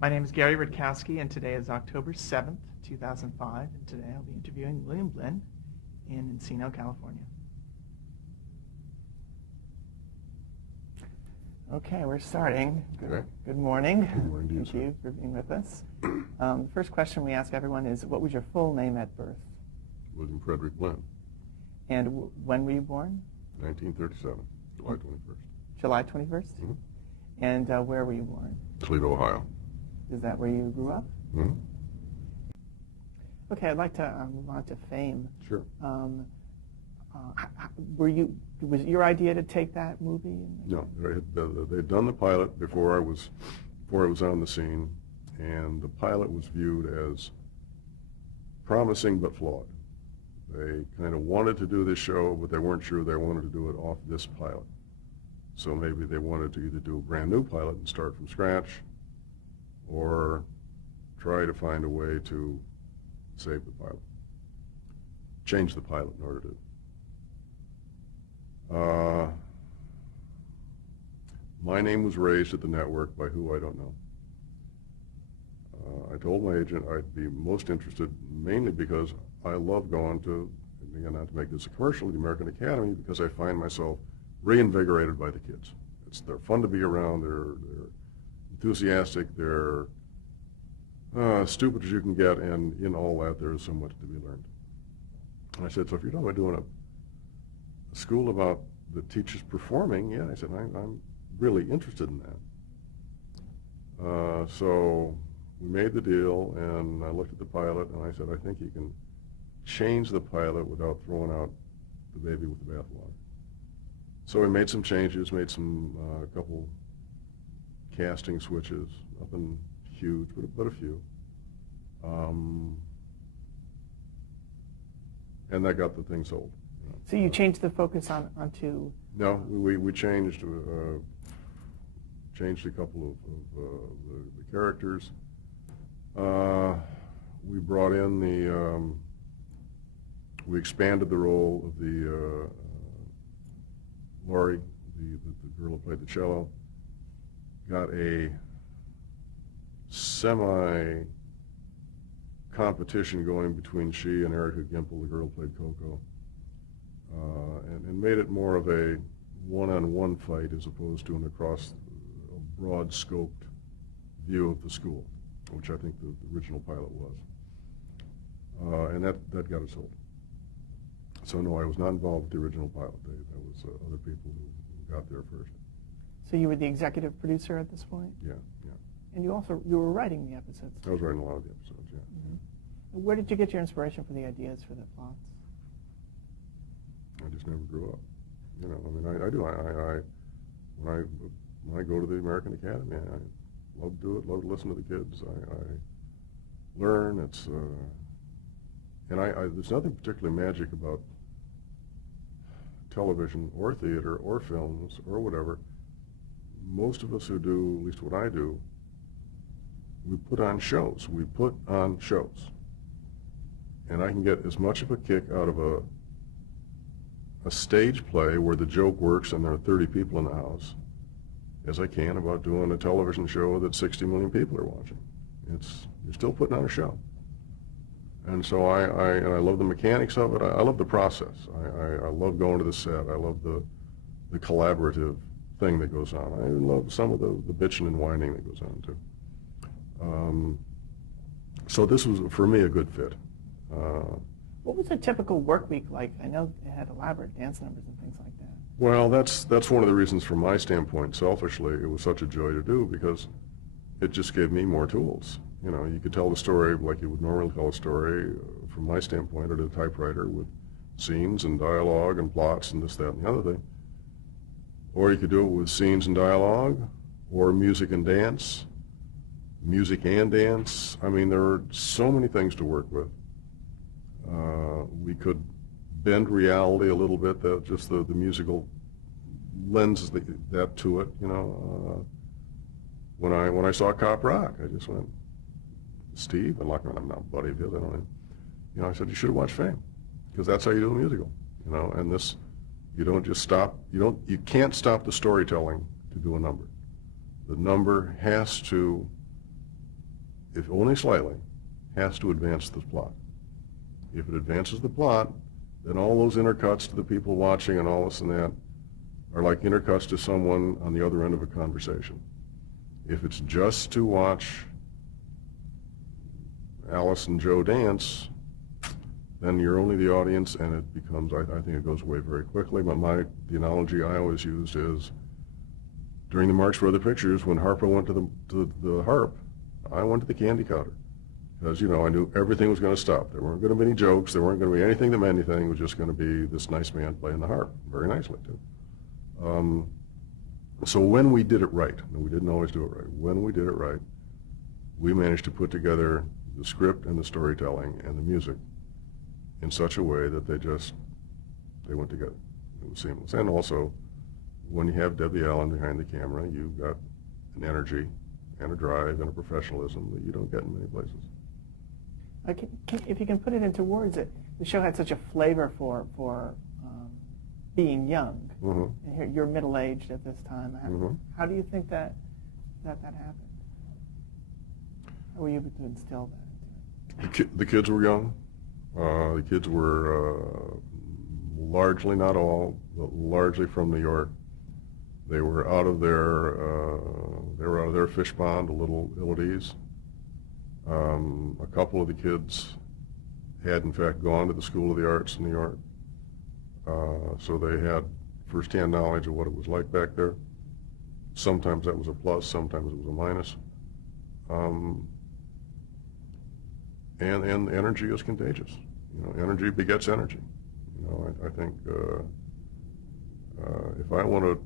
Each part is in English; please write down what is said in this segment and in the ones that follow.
My name is Gary Rutkowski, and today is October 7th, 2005, and today I'll be interviewing William Blinn in Encino, California. Okay, we're starting. Good morning. Good morning to you, Thank you for being with us. The first question we ask everyone is, what was your full name at birth? William Frederick Blinn, And when were you born? 1937, July 21st. July 21st? Mm-hmm. And where were you born? Toledo, Ohio. Is that where you grew up? Mm-hmm. Okay, I'd like to move on to fame. Sure. Was it your idea to take that movie? No, they'd done the pilot before I was on the scene, and the pilot was viewed as promising but flawed. They kind of wanted to do this show, but they weren't sure they wanted to do it off this pilot. So maybe they wanted to either do a brand new pilot and start from scratch, or try to find a way to save the pilot, change the pilot in order to. My name was raised at the network by who I don't know. I told my agent I'd be most interested mainly because I love going to, again, not to make this a commercial, the American Academy, because I find myself reinvigorated by the kids. They're fun to be around, they're enthusiastic, they're stupid as you can get, and in all that there is so much to be learned. And I said, so if you're talking about doing a school about the teachers performing, yeah, I said, I'm really interested in that. So we made the deal, and I looked at the pilot, and I said, I think you can change the pilot without throwing out the baby with the bathwater. So we made some changes, made some couple casting switches, nothing huge, but a few. And that got the thing sold. So you changed the focus onto... No, we changed a couple of the characters. We brought in we expanded the role of the Laurie, the girl who played the cello. Got a semi-competition going between she and Erica Gimple, the girl who played Coco, and made it more of a one-on-one fight as opposed to an across a broad-scoped view of the school, which I think the original pilot was. And that got it sold. So no, I was not involved with the original pilot. That was other people who got there first. So you were the executive producer at this point? Yeah. And you were writing the episodes? I was writing a lot of the episodes, yeah. Mm-hmm. Where did you get your inspiration for the ideas for the plots? I just never grew up. You know, I mean, I do. When I go to the American Academy, I love to do it, love to listen to the kids. I learn. There's nothing particularly magic about television or theater or films or whatever. Most of us who do, at least what I do, we put on shows. And I can get as much of a kick out of a stage play where the joke works and there are 30 people in the house as I can about doing a television show that 60 million people are watching. You're still putting on a show. And so I love the mechanics of it. I love the process. I love going to the set. I love the collaborative thing that goes on. I love some of the bitching and whining that goes on too. So this was, for me, a good fit. What was a typical work week like? I know it had elaborate dance numbers and things like that. Well, that's one of the reasons from my standpoint, selfishly, it was such a joy to do because it just gave me more tools. You know, you could tell the story like you would normally tell a story from my standpoint at a typewriter with scenes and dialogue and plots and this, that, and the other thing. Or you could do it with scenes and dialogue or music and dance. Music and dance. I mean, there are so many things to work with. We could bend reality a little bit, just the musical lends that to it, you know. When I saw Cop Rock, I just went, Steve, and like, I'm not a buddy of his, I don't know. You know, I said, you should have watched Fame, because that's how you do a musical, you know, and this, you don't just stop, you can't stop the storytelling to do a number. The number has to if only slightly, has to advance the plot. If it advances the plot, then all those intercuts to the people watching and all this and that are like intercuts to someone on the other end of a conversation. If it's just to watch Alice and Joe dance, then you're only the audience, and it becomes, I think it goes away very quickly. But the analogy I always used is, during the Marx Brothers pictures, when Harpo went to the harp, I went to the candy counter. Because, you know, I knew everything was going to stop. There weren't going to be any jokes. There weren't going to be anything that meant anything. It was just going to be this nice man playing the harp, very nicely, too. So when we did it right, and we didn't always do it right, when we did it right, we managed to put together the script and the storytelling and the music in such a way that they went together. It was seamless. And also, when you have Debbie Allen behind the camera, you've got an energy and a drive and a professionalism that you don't get in many places. If you can put it into words, the show had such a flavor for being young. Mm-hmm. And you're middle-aged at this time. Mm-hmm. How do you think that happened? How were you able to instill that into it? The kids were young. The kids were largely, not all, but largely from New York. They were out of their fish pond, a little ill at ease. A couple of the kids had, in fact, gone to the School of the Arts in New York, so they had first-hand knowledge of what it was like back there. Sometimes that was a plus, sometimes it was a minus. And energy is contagious. You know, energy begets energy. You know, I think if I want to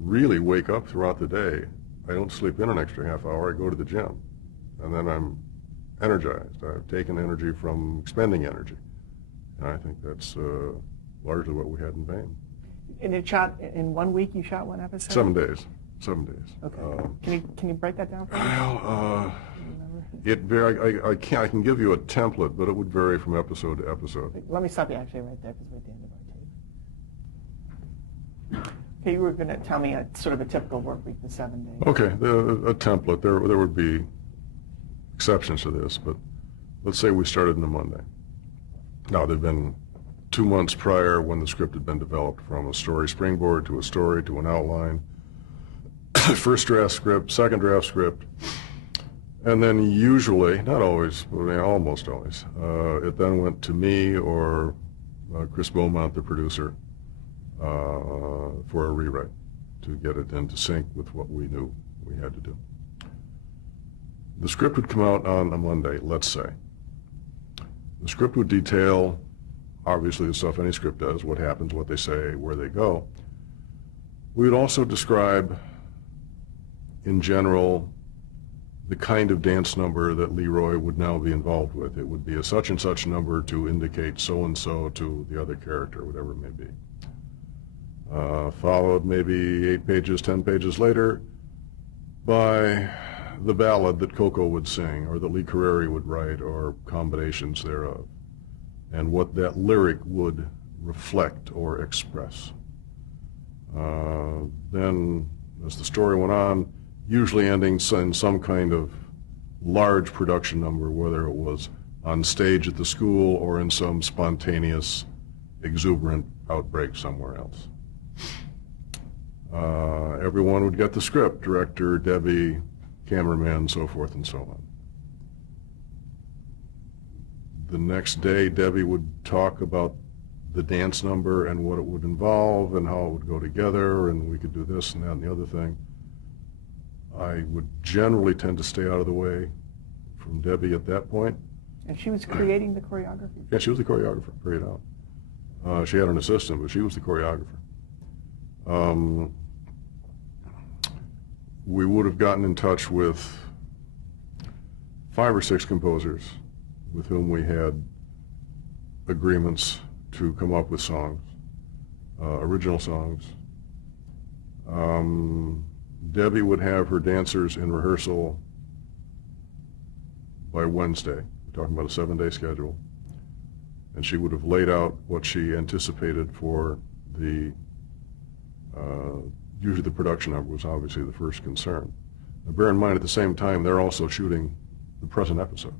really wake up throughout the day, I don't sleep in an extra half hour. I go to the gym, and then I'm energized. I've taken energy from expending energy, and I think that's largely what we had in Bain. And it shot in 1 week. You shot one episode. 7 days. 7 days. Okay. Can you break that down for me? Well, I can give you a template, but it would vary from episode to episode. Let me stop you actually right there, because we're at the end of our tape. Okay, you were going to tell me sort of a typical work week, the 7 days. Okay, a template. There would be exceptions to this, but let's say we started on a Monday. Now, there'd been 2 months prior when the script had been developed, from a story springboard to a story to an outline, first draft script, second draft script, and then usually, not always, but almost always, it then went to me or Chris Beaumont, the producer, for a rewrite to get it into sync with what we knew we had to do. The script would come out on a Monday, let's say. The script would detail, obviously, the stuff any script does, what happens, what they say, where they go. We would also describe, in general, the kind of dance number that Leroy would now be involved with. It would be a such and such number to indicate so-and-so to the other character, whatever it may be. Followed maybe 8 pages, 10 pages later by the ballad that Coco would sing, or that Lee Carreri would write, or combinations thereof, and what that lyric would reflect or express. Then, as the story went on, usually ending in some kind of large production number, whether it was on stage at the school or in some spontaneous, exuberant outbreak somewhere else. Everyone would get the script, director, Debbie, cameraman, so forth and so on. The next day, Debbie would talk about the dance number and what it would involve and how it would go together, and we could do this and that and the other thing. I would generally tend to stay out of the way from Debbie at that point. And she was creating the choreography? Yeah, she was the choreographer, period out. She had an assistant, but she was the choreographer. We would have gotten in touch with 5 or 6 composers with whom we had agreements to come up with songs, original songs. Debbie would have her dancers in rehearsal by Wednesday. We're talking about a 7-day schedule. And she would have laid out what she anticipated for the, usually the production number was obviously the first concern. Now, bear in mind, at the same time, they're also shooting the present episode.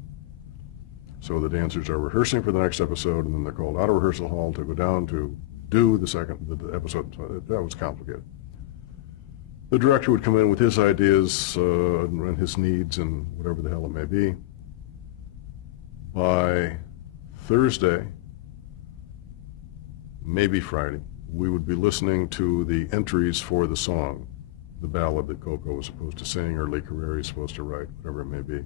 So the dancers are rehearsing for the next episode, and then they're called out of rehearsal hall to go down to do the episode. So that was complicated. The director would come in with his ideas and his needs and whatever the hell it may be. By Thursday, maybe Friday, we would be listening to the entries for the song, the ballad that Coco was supposed to sing or Lee Carrere is supposed to write, whatever it may be.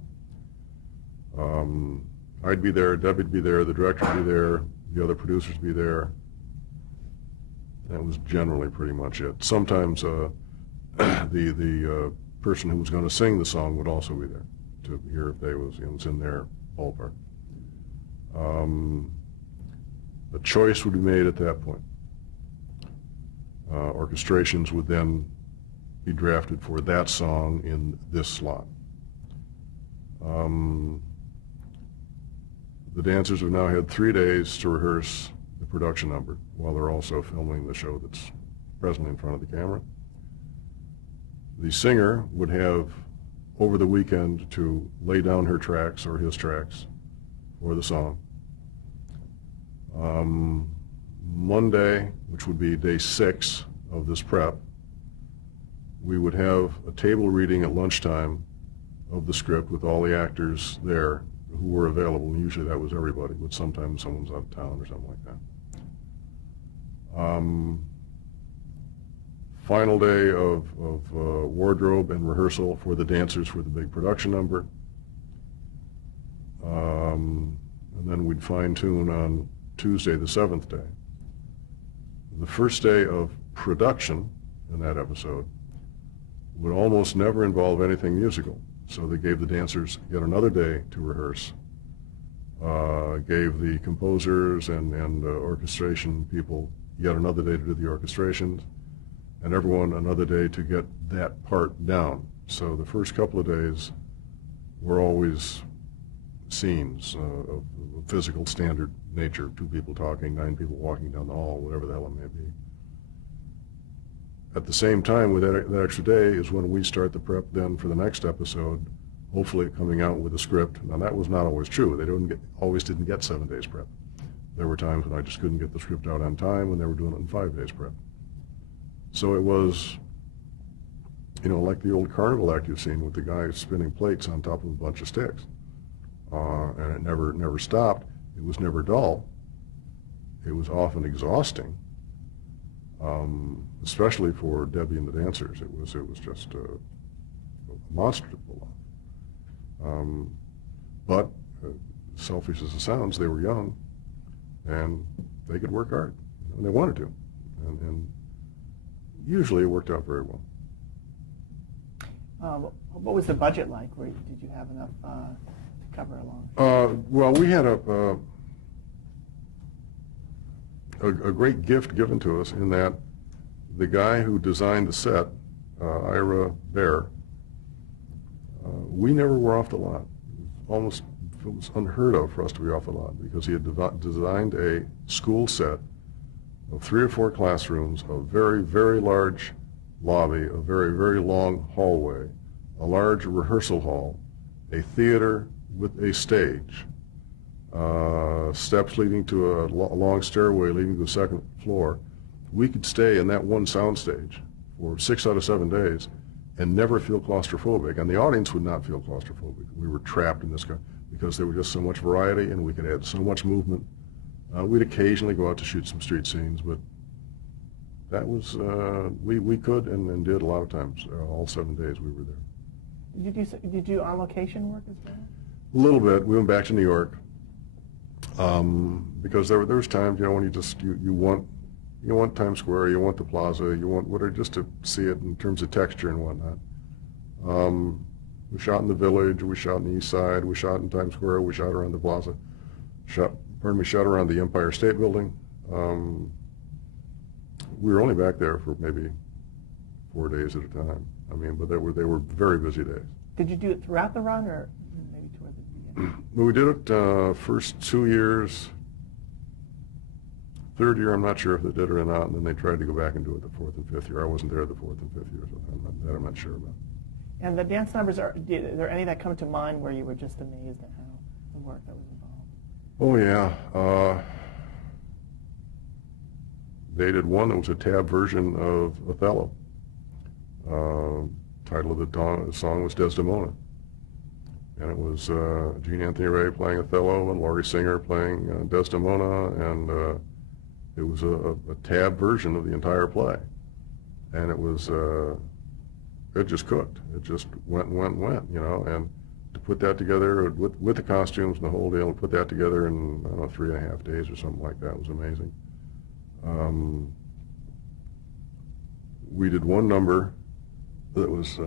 I'd be there, Debbie'd be there, the director would be there, the other producers would be there. That was generally pretty much it. Sometimes the person who was going to sing the song would also be there to hear if they was in their ballpark. A choice would be made at that point. Orchestrations would then be drafted for that song in this slot. The dancers have now had 3 days to rehearse the production number while they're also filming the show that's presently in front of the camera. The singer would have over the weekend to lay down her tracks or his tracks for the song. Monday, which would be day 6 of this prep, we would have a table reading at lunchtime of the script with all the actors there who were available, and usually that was everybody, but sometimes someone's out of town or something like that. Final day of wardrobe and rehearsal for the dancers for the big production number. And then we'd fine-tune on Tuesday, the 7th day. The first day of production in that episode would almost never involve anything musical. So they gave the dancers yet another day to rehearse, gave the composers and orchestration people yet another day to do the orchestrations, and everyone another day to get that part down. So the first couple of days were always scenes of physical standard nature, 2 people talking, 9 people walking down the hall, whatever the hell it may be. At the same time, with that extra day is when we start the prep then for the next episode, hopefully coming out with a script. Now that was not always true. They always didn't get 7 days prep. There were times when I just couldn't get the script out on time when they were doing it in 5 days prep. So it was, like the old carnival act you've seen with the guy spinning plates on top of a bunch of sticks. And it never stopped. It was never dull. It was often exhausting. Especially for Debbie and the dancers, it was just a monster to pull off. But selfish as it sounds, they were young, and they could work hard, and they wanted to, and usually it worked out very well. What was the budget like? Did you have enough to cover along? Well, we had a great gift given to us in that the guy who designed the set, Ira Bear, we never were off the lot. It was unheard of for us to be off the lot because he had designed a school set of 3 or 4 classrooms, a very, very large lobby, a very, very long hallway, a large rehearsal hall, a theater with a stage, steps leading to a long stairway leading to the 2nd floor. We could stay in that one soundstage for 6 out of 7 days and never feel claustrophobic, and the audience would not feel claustrophobic. We were trapped in this because there was just so much variety and we could add so much movement. We'd occasionally go out to shoot some street scenes, but that was, we could and did a lot of times. All 7 days we were there. Did you do on location work as well? A little bit. We went back to New York because there was times, when you want Times Square, you want the plaza, you want just to see it in terms of texture and whatnot. We shot in the Village, we shot in the East Side, we shot in Times Square, we shot around the plaza, shot around the Empire State Building. We were only back there for maybe 4 days at a time. But they were very busy days. Did you do it throughout the run, or maybe toward the beginning? We did it first 2 years. 3rd year, I'm not sure if they did it or not, and then they tried to go back and do it the 4th and 5th year. I wasn't there the 4th and 5th year, so I'm not sure about. And the dance numbers, are there any that come to mind where you were just amazed at how the work that was involved? Oh, yeah. They did one that was a tab version of Othello. Title of the song was Desdemona. And it was Gene Anthony Ray playing Othello and Laurie Singer playing Desdemona, and it was a tab version of the entire play. And it was, it just cooked. It just went, you know, and to put that together with the costumes and the whole deal, and put that together in, I don't know, 3.5 days or something like that was amazing. We did one number that was,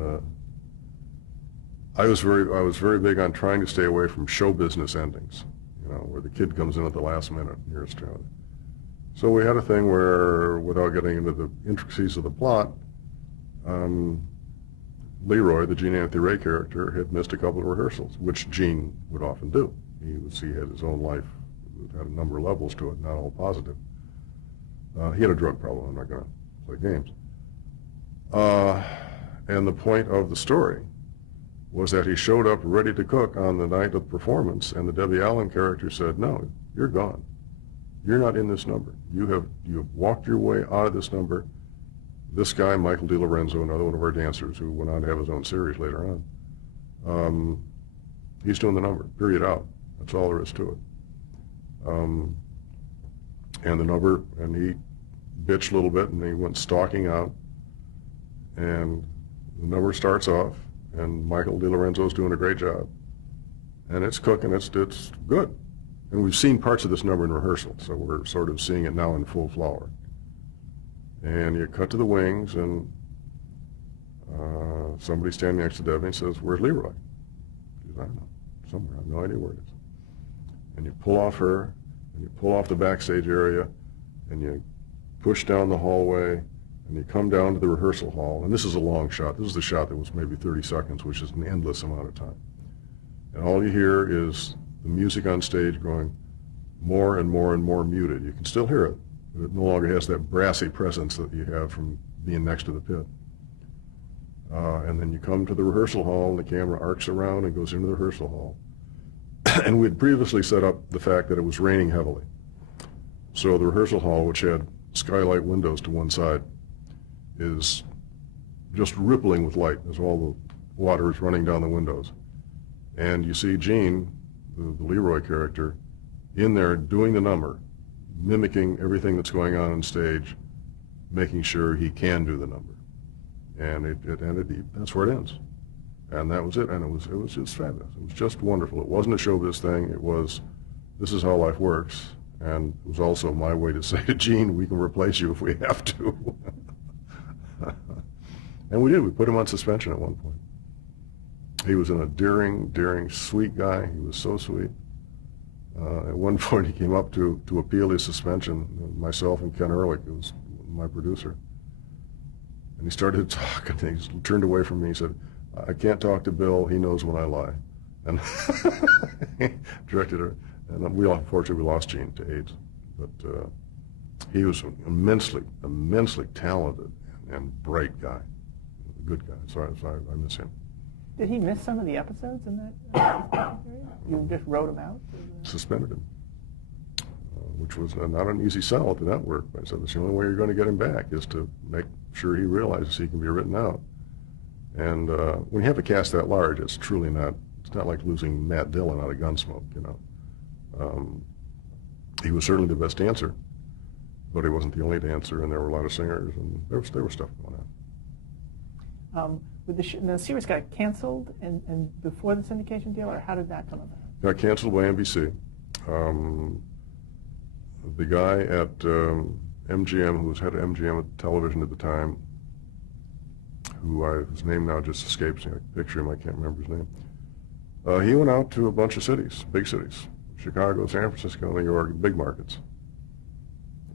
I was very big on trying to stay away from show business endings, you know, where the kid comes in at the last minute in Australia. So we had a thing where, without getting into the intricacies of the plot, Leroy, the Gene Anthony Ray character, had missed a couple of rehearsals, which Gene would often do. He had his own life, it had a number of levels to it, not all positive. He had a drug problem. I'm not going to play games. And the point of the story was that he showed up ready to cook on the night of the performance, and the Debbie Allen character said, "No, you're gone. You're not in this number. You have walked your way out of this number." This guy, Michael DiLorenzo, another one of our dancers who went on to have his own series later on, he's doing the number, period, out. That's all there is to it. And the number, and he bitched a little bit, and he went stalking out, and the number starts off, and Michael DiLorenzo's doing a great job, and it's cooking, it's good. And we've seen parts of this number in rehearsal, so we're sort of seeing it now in full flower. And you cut to the wings, and somebody standing next to Debbie says, "Where's Leroy?" She says, "I don't know, somewhere, I have no idea where it is." And you pull off her, and you pull off the backstage area, and you push down the hallway, and you come down to the rehearsal hall, and this is a long shot. This is the shot that was maybe 30 seconds, which is an endless amount of time. And all you hear is the music on stage growing more and more and more muted. You can still hear it, but it no longer has that brassy presence that you have from being next to the pit. And then you come to the rehearsal hall, and the camera arcs around and goes into the rehearsal hall. And we had previously set up the fact that it was raining heavily. So the rehearsal hall, which had skylight windows to one side, is just rippling with light as all the water is running down the windows. And you see Gene, the Leroy character, in there doing the number, mimicking everything that's going on stage, making sure he can do the number. And it ended, that's where it ends. And that was it, and it was just fabulous. It was just wonderful. It wasn't a showbiz thing. It was, this is how life works. And it was also my way to say to Gene, we can replace you if we have to. And we did. We put him on suspension at one point. He was an endearing, sweet guy. He was so sweet. At one point, he came up to appeal his suspension, myself and Ken Ehrlich, who was my producer. And he started to talk, and he turned away from me. He said, "I can't talk to Bill. He knows when I lie." And directed her. And unfortunately, we lost Gene to AIDS. But he was an immensely talented and bright guy, a good guy. So I miss him. Did he miss some of the episodes in that period? You just wrote him out? Suspended him, which was not an easy sell at the network. But I said, that's the only way you're going to get him back is to make sure he realizes he can be written out. And when you have a cast that large, it's truly not, it's not like losing Matt Dillon out of Gunsmoke, you know. He was certainly the best dancer, but he wasn't the only dancer, and there were a lot of singers, and there was stuff going on. With the series got canceled and before the syndication deal, or how did that come about? Got canceled by NBC. The guy at MGM, who was head of MGM at television at the time, whose name now just escapes me, I can picture him, I can't remember his name. He went out to a bunch of cities, big cities, Chicago, San Francisco, New York, big markets,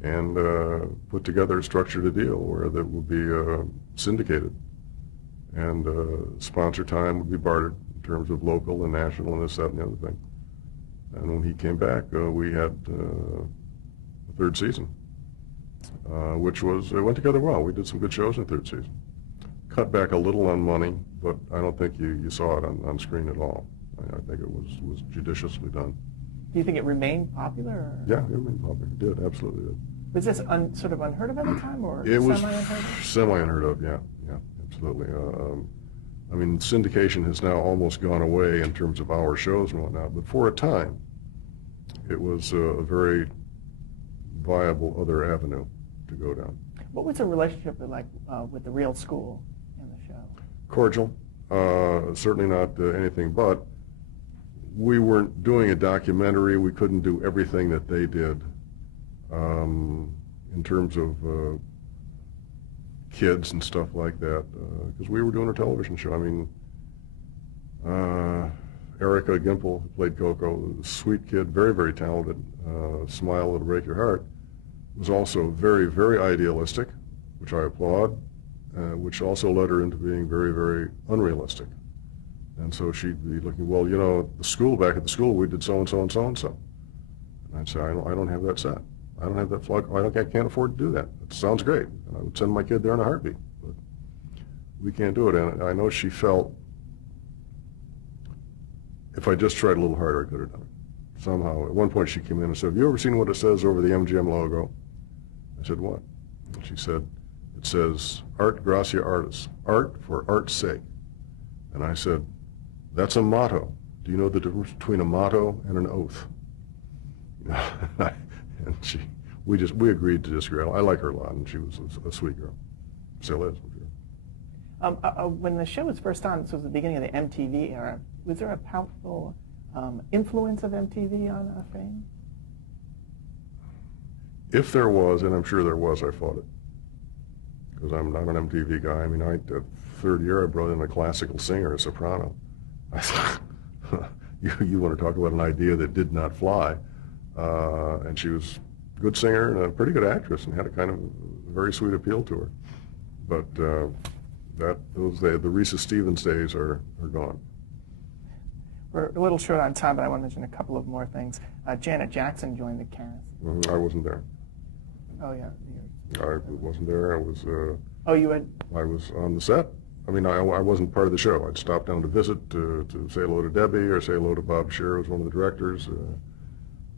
and put together, structured a deal where that would be syndicated, and sponsor time would be bartered in terms of local and national and this, that, and the other thing. And when he came back, we had a third season, which was, it went together well. We did some good shows in the third season. cut back a little on money, but I don't think you saw it on screen at all. I think it was judiciously done. Do you think it remained popular? Or? Yeah, it remained popular. It did, absolutely did. Was this sort of unheard of at the time, or it was semi-unheard of? Semi-unheard of, yeah, absolutely. I mean, syndication has now almost gone away in terms of our shows and whatnot, but for a time, it was a very viable other avenue to go down. What was the relationship like with the real school in the show? Cordial, certainly not anything but. We weren't doing a documentary. We couldn't do everything that they did in terms of kids and stuff like that, because we were doing a television show. I mean, Erica Gimple, who played Coco, sweet kid, very, very talented, smile that'll break your heart, was also very, very idealistic, which I applaud, which also led her into being very, very unrealistic. And so she'd be looking, well, you know, the school, back at the school, we did so-and-so and so-and-so. And I'd say, I don't have that set. I don't have that flag. I can't afford to do that. It sounds great. And I would send my kid there in a heartbeat. But we can't do it. And I know she felt if I just tried a little harder, I could have done it. Somehow, at one point she came in and said, have you ever seen what it says over the MGM logo? I said, what? And she said, it says, Art Gracia Artis, art for art's sake. And I said, that's a motto. Do you know the difference between a motto and an oath? And we agreed to disagree. I like her a lot, and she was a sweet girl. Still is, I'm sure. When the show was first on, this was the beginning of the MTV era, was there a powerful influence of MTV on fame? If there was, and I'm sure there was, I fought it. Because I'm not an MTV guy. I mean, the third year I brought in a classical singer, a soprano. I thought, you want to talk about an idea that did not fly. And she was a good singer and a pretty good actress and had a kind of very sweet appeal to her. But the Risa Stevens days are gone. We're a little short on time, but I want to mention a couple of more things. Janet Jackson joined the cast. I wasn't there. Oh, yeah. I wasn't there. I was. Oh, you had? I was on the set. I mean, I wasn't part of the show. I'd stop down to visit, to say hello to Debbie or say hello to Bob Scheer, who was one of the directors,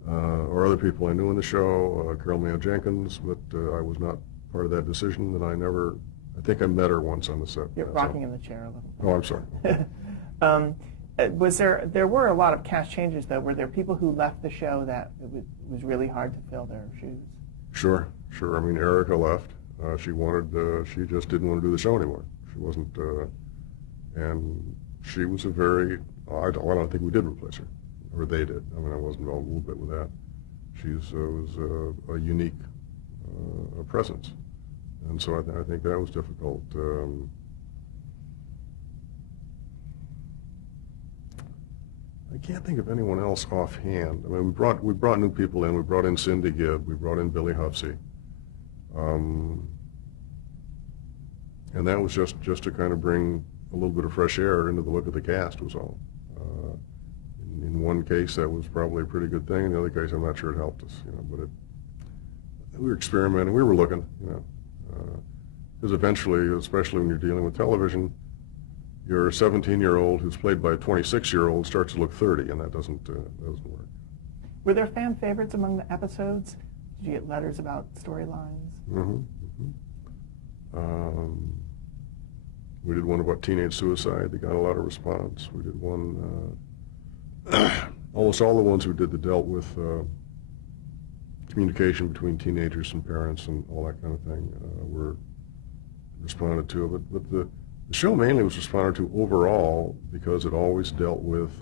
or other people I knew in the show, Carol Mayo Jenkins, but I was not part of that decision, and I think I met her once on the set. You're rocking in the chair a little. Oh, I'm sorry. There were a lot of cast changes, though. Were there people who left the show that it was really hard to fill their shoes? Sure. I mean, Erica left. She just didn't want to do the show anymore. She wasn't, and she was I don't think we did replace her, or they did. I mean, I was involved a little bit with that. She was a unique presence, and so I think that was difficult. I can't think of anyone else offhand. I mean, we brought new people in. We brought in Cindy Gibb. We brought in Billy Huffsey. And that was just to kind of bring a little bit of fresh air into the look of the cast was all. In one case, that was probably a pretty good thing. In the other case, I'm not sure it helped us, but we were experimenting. We were looking, because eventually, especially when you're dealing with television, your 17-year-old who's played by a 26-year-old starts to look 30, and that doesn't work. Were there fan favorites among the episodes? Did you get letters about storylines? We did one about teenage suicide that got a lot of response. We did one, almost all the ones we did that dealt with communication between teenagers and parents and all that kind of thing were responded to. But the show mainly was responded to overall because it always dealt with,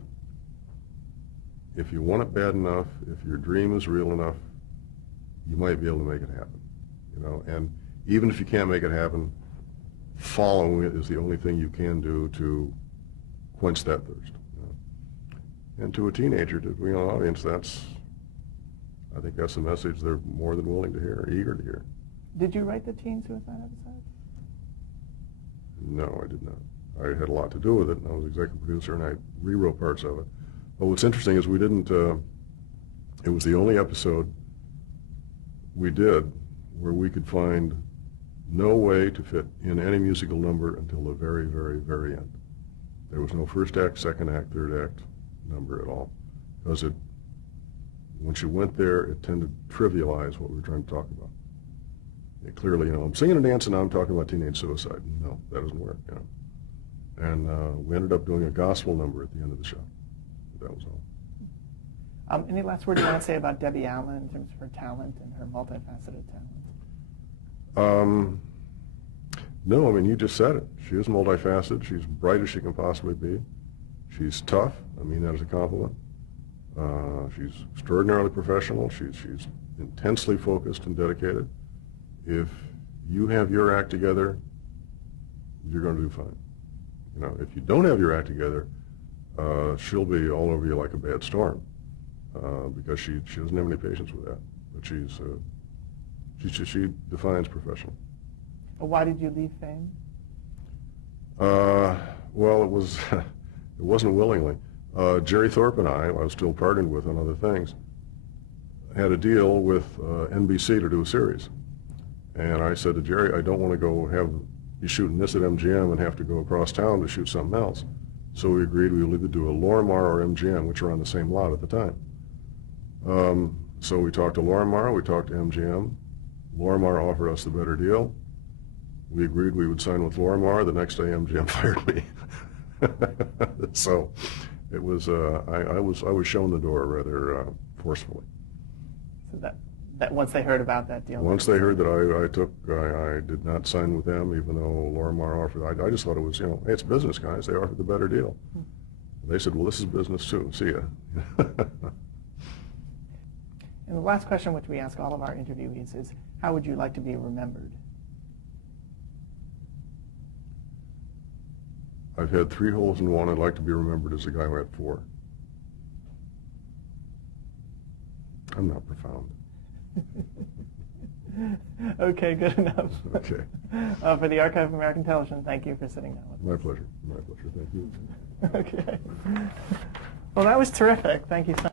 if you want it bad enough, if your dream is real enough, you might be able to make it happen, and even if you can't make it happen, following it is the only thing you can do to quench that thirst. And to a teenager, to an audience, I think that's the message they're more than willing to hear, eager to hear. Did you write the teen suicide episode? No, I did not. I had a lot to do with it, and I was executive producer, and I rewrote parts of it. But what's interesting is we didn't, it was the only episode we did where we could find no way to fit in any musical number until the very, very, very end. There was no first act, second act, third act number at all, because once you went there, it tended to trivialize what we were trying to talk about. It clearly, I'm singing and dancing, now I'm talking about teenage suicide. No, that doesn't work, And we ended up doing a gospel number at the end of the show. That was all. Any last word you want to say about Debbie Allen in terms of her talent and her multifaceted talent? No, I mean, you just said it. She is multifaceted. She's bright as she can possibly be. She's tough. I mean that as a compliment. She's extraordinarily professional. She's intensely focused and dedicated. If you have your act together, you're going to do fine. If you don't have your act together, she'll be all over you like a bad storm, because she doesn't have any patience with that. But she defines professional. Why did you leave Fame? Well, it wasn't willingly. Jerry Thorpe and I was still partnered with on other things, had a deal with NBC to do a series. And I said to Jerry, I don't want to go be shooting this at MGM and have to go across town to shoot something else. So we agreed we would either do a Lorimar or MGM, which were on the same lot at the time. So we talked to Lorimar, we talked to MGM. Lorimar offered us the better deal. We agreed we would sign with Lorimar. The next day MGM fired me. So it was, I was shown the door rather forcefully. So that once they heard about that deal? Once they heard that I did not sign with them, even though Lorimar offered, I just thought it was, hey, it's business, guys. They offered the better deal. They said, well, this is business too. See ya. And the last question which we ask all of our interviewees is, how would you like to be remembered? I've had 3 holes in one. I'd like to be remembered as the guy who had 4. I'm not profound. Okay, good enough. Okay. For the Archive of American Television, thank you for sitting down with us. My pleasure. My pleasure. Thank you. Okay. Well, that was terrific. Thank you so much.